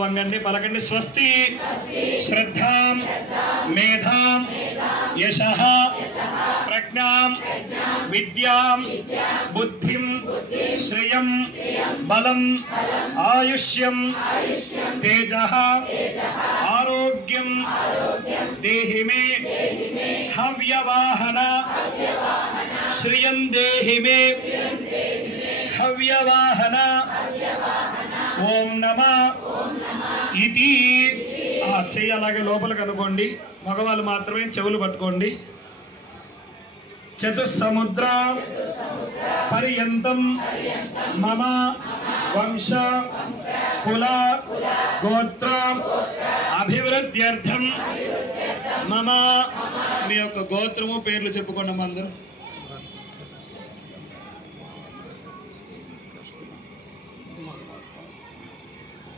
వంగండి పలకండి స్వస్తి శ్రద్ధాం మేధాం యశః ప్రజ్ఞాం విద్యాం బుద్ధిం శ్రియం బలం ఆయుష్యం తేజః ఆరోగ్యం దేహి మే హవ్యవాహన శ్రియం దేహి మే హవ్యవాహన ఓం నమః ఇది చెయ్యి అలాగే లోపలికి అనుకోండి. మగవాళ్ళు మాత్రమే చెవులు పట్టుకోండి. చతుస్సముద్ర పర్యంతం మమ వంశ కుల గోత్ర అభివృద్ధ్యర్థం మమ మీ యొక్క గోత్రము పేర్లు చెప్పుకోండి అందరూ.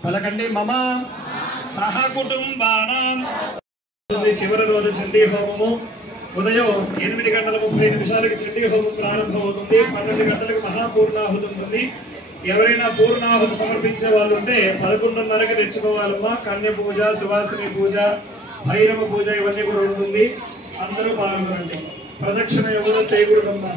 పలకండి మమ సహకుటుంబానాం. చివరి రోజు చండీ హోమము ఉదయం 8 గంటల 30 నిమిషాలకు చండీ హోమం ప్రారంభమవుతుంది. 12 గంటలకు మహాపూర్ణాహుతి ఉంటుంది. ఎవరైనా పూర్ణాహుతి సమర్పించే వాళ్ళు ఉంటే 11:30కి తెచ్చుకోవాలమ్మా. కన్య పూజ, సువాసిని పూజ, భైరవ పూజ ఇవన్నీ కూడా ఉంటుంది. అందరూ పాల్గొనండి. ప్రదక్షిణ ఎవరో చేయకూడదమ్మా.